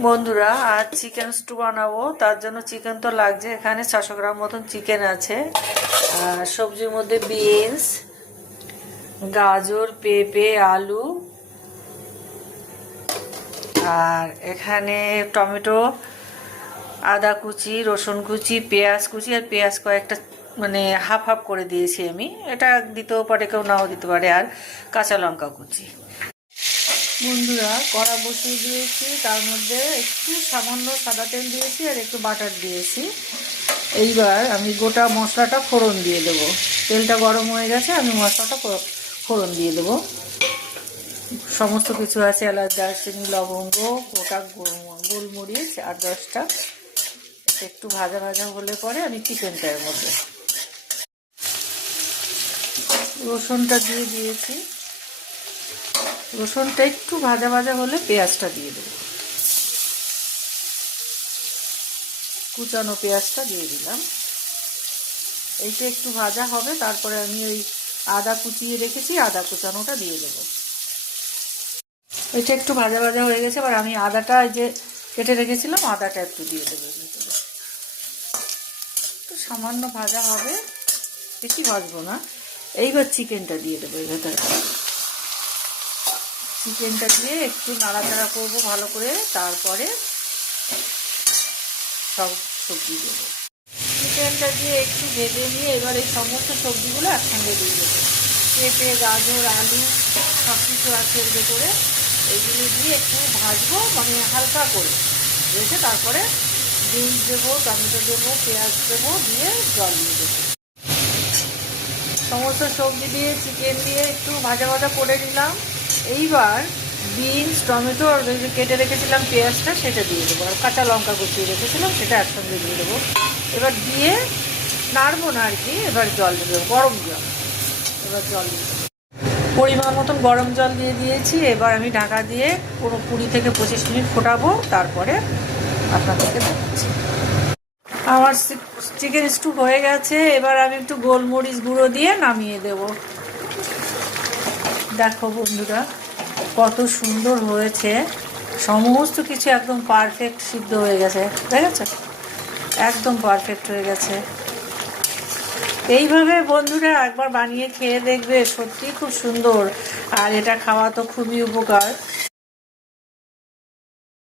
বন্ধুরা, আজ chicken stew বানাবো। তার জন্য চিকেন তো লাগছে। এখানে 600 গ্রাম মতন চিকেন আছে। সবজির মধ্যে বিনস, গাজর, পেঁপে, আলু, আর এখানে টমেটো, আদা কুচি, রসুন কুচি, পেঁয়াজ কুচি, আর পেঁয়াজ কয়েকটা মানে হাফ হাফ করে দিয়েছি আমি। এটা দিতেও পারে, কেউ নাও দিতে পারে। আর কাঁচা লঙ্কা কুচি। বন্ধুরা, কড়া বসিয়ে দিয়েছি, তার মধ্যে একটু সামান্য সাদা তেল দিয়েছি আর একটু বাটার দিয়েছি। এইবার আমি গোটা মশলাটা ফোড়ন দিয়ে দেবো। তেলটা গরম হয়ে গেছে, আমি মশলাটা ফোড়ন দিয়ে দেবো। সমস্ত কিছু আছে, এলাচ, দারচিনি, লবঙ্গ, গোটা গোলমরিচ আর 10টা। একটু ভাজা ভাজা হলে পরে আমি চিকেনটা এর মধ্যে রসুনটা দিয়ে দিয়েছি। রসুনটা একটু ভাজা ভাজা হলে পেঁয়াজটা দিয়ে দেবো। কুচানো পেঁয়াজটা দিয়ে দিলাম। এইটা একটু ভাজা হবে, তারপরে আমি ওই আদা কুচিয়ে রেখেছি, আদা কুচানোটা দিয়ে দেবো। এটা একটু ভাজা ভাজা হয়ে গেছে, এবার আমি আদাটা যে কেটে রেখেছিলাম আদাটা একটু দিয়ে দেবো ভিতরে। একটু সামান্য ভাজা হবে, বেশি ভাজবো না। এইবার চিকেনটা দিয়ে দেবো এর ভেতরে। চিকেনটা দিয়ে একটু নাড়াচাড়া করবো ভালো করে, তারপরে সব সবজি দেবো। চিকেনটা দিয়ে একটু ভেজে নিয়ে এবার এই সমস্ত সবজিগুলো একসঙ্গে দিয়ে দেবো। পেঁপে, গাজর, আলু সব কিছু আছে এর ভেতরে। এইগুলো দিয়ে একটু ভাজবো, মানে হালকা করে ভেজে তারপরে বিনস দেবো, টমেটো দেবো, পেঁয়াজ দেবো, দিয়ে জল দিয়ে দেবো। সমস্ত সবজি দিয়ে চিকেন দিয়ে একটু ভাজা ভাজা করে নিলাম। এইবার বিনস, টমেটো আর কেটে রেখেছিলাম পেঁয়াজটা, সেটা দিয়ে দেবো। আর কাঁচা লঙ্কা কুচিয়ে রেখেছিলাম, সেটা একসঙ্গে দিয়ে দেবো। এবার দিয়ে নাড়বো না আর কি। এবার জল দিয়ে দেবো, গরম জল। এবার জল দিয়ে দেবো, পরিমাণ মতন গরম জল দিয়ে দিয়েছি। এবার আমি ঢাকা দিয়ে পুরো 20 থেকে 25 মিনিট ফোটাবো, তারপরে আপনাদেরকে দেখাচ্ছি। আমার চিকেন স্টু হয়ে গেছে। এবার আমি একটু গোলমরিচ গুঁড়ো দিয়ে নামিয়ে দেব। দেখো বন্ধুরা, কত সুন্দর হয়েছে। সমস্ত কিছু একদম পারফেক্ট সিদ্ধ হয়ে গেছে, দেখেছো? একদম পারফেক্ট হয়ে গেছে। এইভাবে বন্ধুরা একবার বানিয়ে খেয়ে দেখবে, সত্যিই খুব সুন্দর। আর এটা খাওয়া তো খুবই উপকার।